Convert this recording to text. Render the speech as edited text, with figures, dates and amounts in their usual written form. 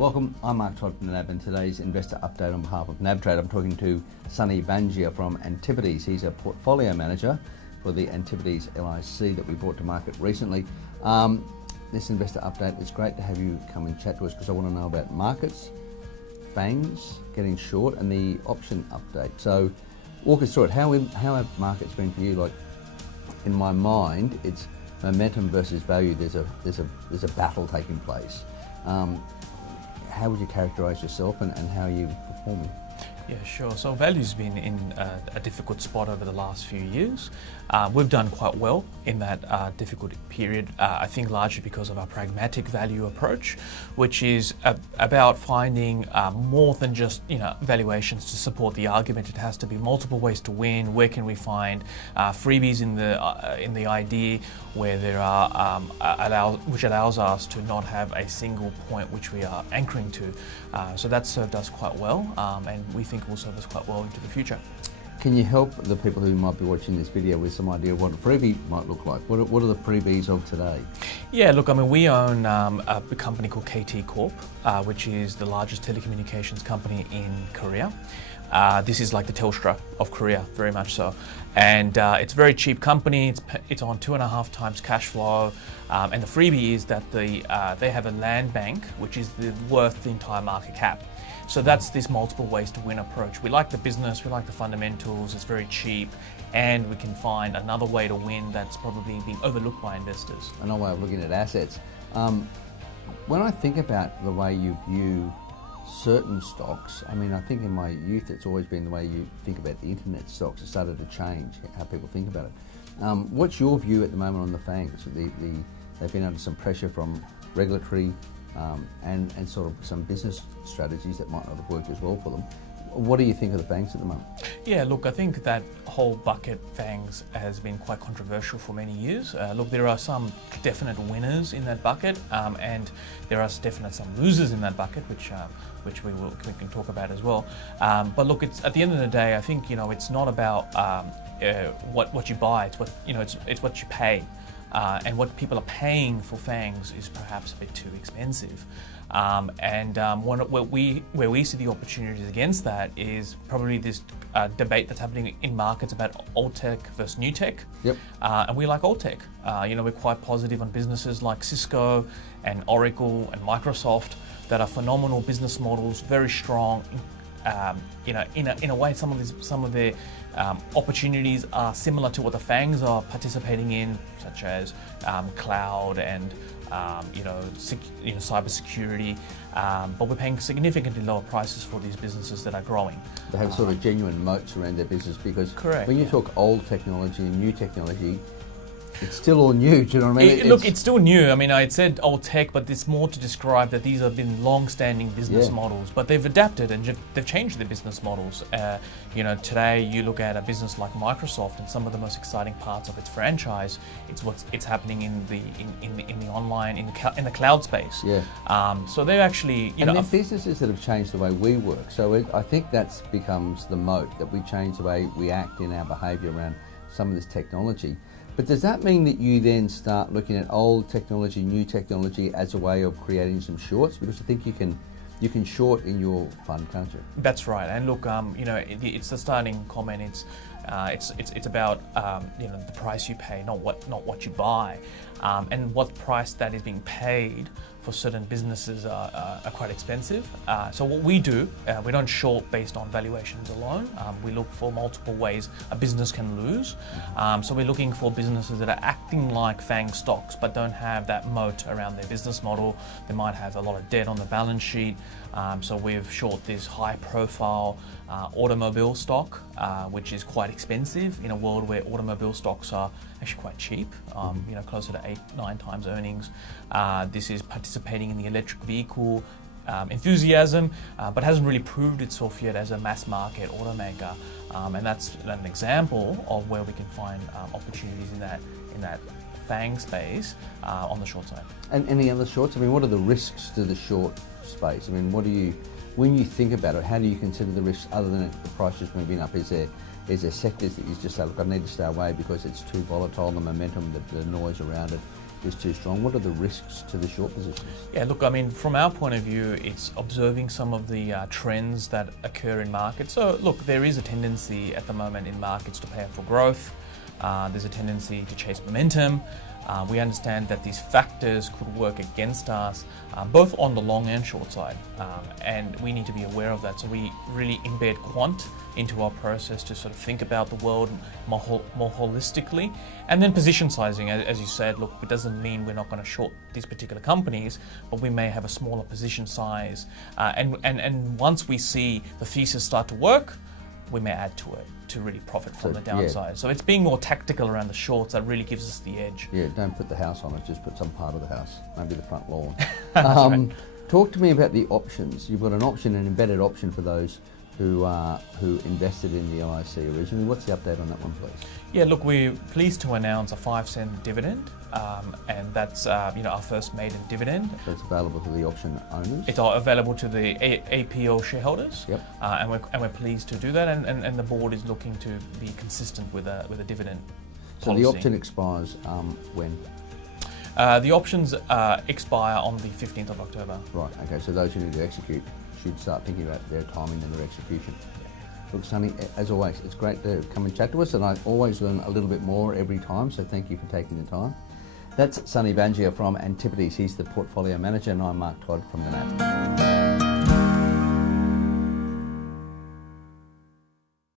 Welcome, I'm Mark Todd from NAB, and today's investor update on behalf of NABTrade. I'm talking to Sunny Bangia from Antipodes. He's a portfolio manager for the Antipodes LIC that we brought to market recently. This investor update, it's great to have you come and chat to us because I want to know about markets, FAANGs, getting short, and the option update. So walk us through it. How have markets been for you? Like, in my mind, it's momentum versus value. There's a battle taking place. How would you characterize yourself and how are you performing? Yeah, sure. So value's been in a difficult spot over the last few years. We've done quite well in that difficult period, I think largely because of our pragmatic value approach, which is about finding more than just valuations to support the argument. It has to be multiple ways to win. Where can we find freebies in the idea where there are which allows us to not have a single point which we are anchoring to. So that's served us quite well, and we think will serve us quite well into the future. Can you help the people who might be watching this video with some idea of what a freebie might look like? What are the freebies of today? Yeah, look, I mean, we own a company called KT Corp, which is the largest telecommunications company in Korea. This is like the Telstra of Korea, very much so. And it's a very cheap company. It's on 2.5 times cash flow. And the freebie is that they have a land bank, which is worth the entire market cap. So that's this multiple ways to win approach. We like the business, we like the fundamentals, it's very cheap, and we can find another way to win that's probably being overlooked by investors. Another way of looking at assets. When I think about the way you view certain stocks, I mean, I think in my youth it's always been the way you think about the internet stocks. It started to change how people think about it. What's your view at the moment on the FAANGs? They've been under some pressure from regulatory and sort of some business strategies that might not have worked as well for them. What do you think of the FAANGs at the moment? Yeah, look, I think that whole bucket FAANGs has been quite controversial for many years. Look, there are some definite winners in that bucket, and there are definite some losers in that bucket, which we can talk about as well. But look, it's at the end of the day, I think it's not about what you buy. It's what you pay. And what people are paying for FAANGs is perhaps a bit too expensive. Where we see the opportunities against that is probably this debate that's happening in markets about old tech versus new tech. Yep. And we like old tech. We're quite positive on businesses like Cisco and Oracle and Microsoft that are phenomenal business models, very strong. In a way, some of their opportunities are similar to what the FAANGs are participating in, such as cloud and cybersecurity. But we're paying significantly lower prices for these businesses that are growing. They have sort of genuine moats around their business because when you talk old technology and new technology, it's still all new, do you know what I mean? Look, it's still new. I mean, I said old tech, but it's more to describe that these have been long-standing business models, but they've adapted and they've changed their business models. Today you look at a business like Microsoft, and some of the most exciting parts of its franchise, it's happening in the online, in the cloud space. Yeah. So they're actually, they're businesses that have changed the way we work. So I think that becomes the moat, that we change the way we act in our behaviour around some of this technology. But does that mean that you then start looking at old technology, new technology as a way of creating some shorts? Because I think you can short in your fund, can't you? That's right. And look, it's the starting comment. It's about the price you pay, not what you buy, and what price that is being paid for certain businesses are quite expensive. So what we do, we don't short based on valuations alone. We look for multiple ways a business can lose. So we're looking for businesses that are acting like FAANG stocks but don't have that moat around their business model. They might have a lot of debt on the balance sheet. So we've short this high-profile automobile stock, which is quite expensive in a world where automobile stocks are actually quite cheap, closer to 8-9 times earnings. This is participating in the electric vehicle enthusiasm, but hasn't really proved itself yet as a mass market automaker. And that's an example of where we can find opportunities in that FAANG space on the short side. And any other shorts? I mean, what are the risks to the short space? I mean, when you think about it, how do you consider the risks other than the price just moving up? Is there sectors that you just say, look, I need to stay away because it's too volatile, the momentum, the noise around it? is too strong. What are the risks to the short positions? Yeah, look, I mean, from our point of view, it's observing some of the trends that occur in markets. So, look, there is a tendency at the moment in markets to pay up for growth. There's a tendency to chase momentum. We understand that these factors could work against us, both on the long and short side, and we need to be aware of that. So we really embed quant into our process to sort of think about the world more holistically. And then position sizing, as you said, look, it doesn't mean we're not going to short these particular companies, but we may have a smaller position size. And once we see the thesis start to work, we may add to it to really profit from the downside. So it's being more tactical around the shorts that really gives us the edge. Yeah, don't put the house on it, just put some part of the house, maybe the front lawn. Right. Talk to me about the options. You've got an option, an embedded option for those who invested in the LIC originally. What's the update on that one, please? Yeah, look, we're pleased to announce a 5-cent dividend, and that's our first maiden dividend. So it's available to the option owners? It's available to the APO shareholders. Yep. And we're pleased to do that, and the board is looking to be consistent with a dividend policy. So the option expires when? The options expire on the 15th of October. Right, okay, so those who need to execute should start thinking about their timing and their execution. Look, Sunny, as always, it's great to come and chat to us, and I always learn a little bit more every time, so thank you for taking the time. That's Sunny Bangia from Antipodes. He's the portfolio manager, and I'm Mark Todd from the NAB.